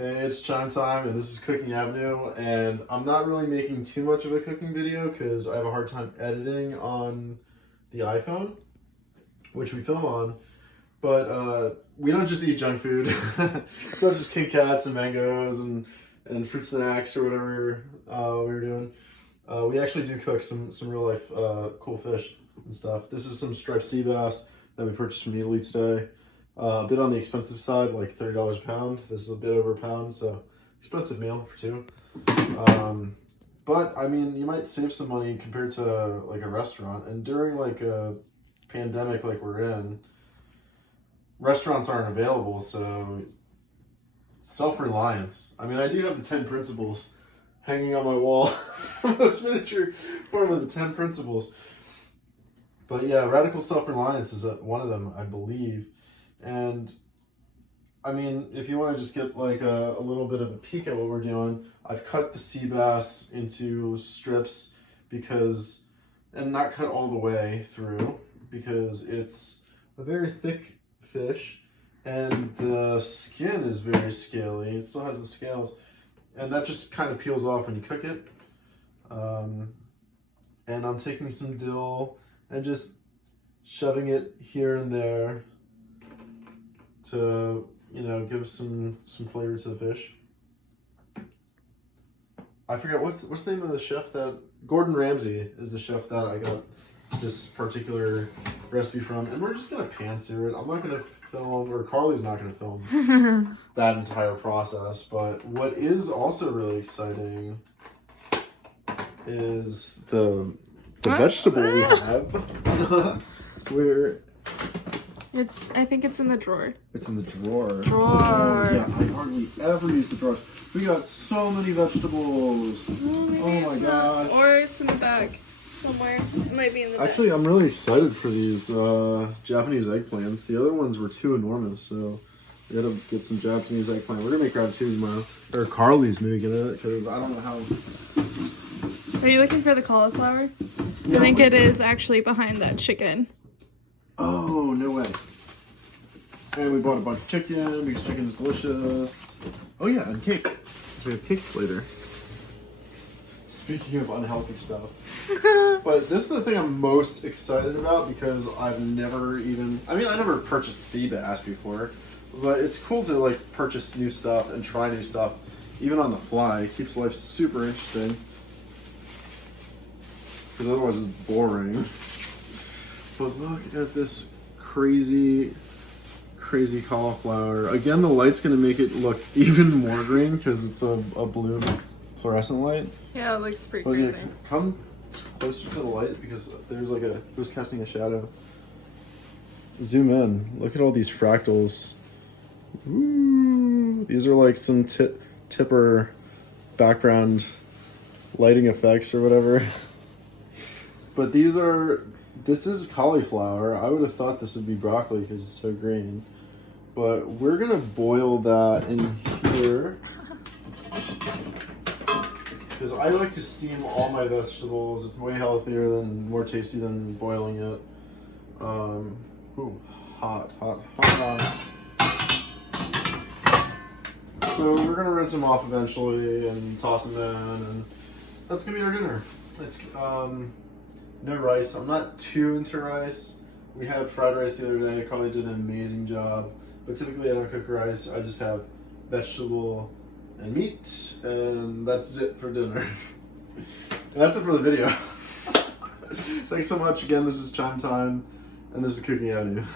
Hey, it's chime time, and this is Cooking Avenue, and I'm not really making too much of a cooking video because I have a hard time editing on the iPhone, which we film on, but we don't just eat junk food. It's not just Kit Kats and mangoes and fruit snacks or whatever we were doing. We actually do cook some real life cool fish and stuff. This is some striped sea bass that we purchased from Italy today. A bit on the expensive side, like $30 a pound. This is a bit over a pound, so expensive meal for two. But I mean, you might save some money compared to like a restaurant. And during like a pandemic like we're in, restaurants aren't available, so self-reliance. I mean, I do have the 10 principles hanging on my wall. Most miniature form of the 10 principles. But yeah, radical self-reliance is one of them, I believe. And I mean, if you want to just get like a little bit of a peek at what we're doing, I've cut the sea bass into strips and not cut all the way through because it's a very thick fish and the skin is very scaly. It still has the scales, and that just kind of peels off when you cook it. And I'm taking some dill and just shoving it here and there to, you know, give some flavor to the fish. I forget what's the name of the chef that Gordon Ramsay is the chef that I got this particular recipe from, and we're just gonna pan sear it. I'm not gonna film, or Carly's not gonna film that entire process. But what is also really exciting is the vegetable we have. I think it's in the drawer. It's in the drawer. Drawer. Oh, yeah, I hardly ever use the drawer. We got so many vegetables. Oh my gosh. Or it's in the bag somewhere. It might be in the bag. Actually, I'm really excited for these Japanese eggplants. The other ones were too enormous, so we gotta get some Japanese eggplant. We're gonna make ratatouille tomorrow. Or Carly's making it, because I don't know how. Are you looking for the cauliflower? Yeah, I think it is actually behind that chicken. Oh, no way. And we bought a bunch of chicken because chicken is delicious. Oh yeah, and cake. So we have cake later. Speaking of unhealthy stuff. But this is the thing I'm most excited about because I never purchased sea bass before. But it's cool to like purchase new stuff and try new stuff, even on the fly. It keeps life super interesting. Because otherwise it's boring. But look at this crazy cauliflower. Again, the light's gonna make it look even more green because it's a blue fluorescent light. Yeah, it looks pretty But crazy. yeah, come closer to the light because there's like it was casting a shadow. Zoom in. Look at all these fractals. Ooh, these are like some tipper background lighting effects or whatever. But this is cauliflower. I would have thought this would be broccoli because it's so green. But we're gonna boil that in here. Because I like to steam all my vegetables. It's way healthier and more tasty than boiling it. Ooh, hot. So we're gonna rinse them off eventually and toss them in, and that's gonna be our dinner. It's no rice. I'm not too into rice. We had fried rice the other day. Carly did an amazing job. But typically I don't cook rice. I just have vegetable and meat, and that's it for dinner. And that's it for the video. Thanks so much. Again, this is Chime Time, and this is Cooking Avenue.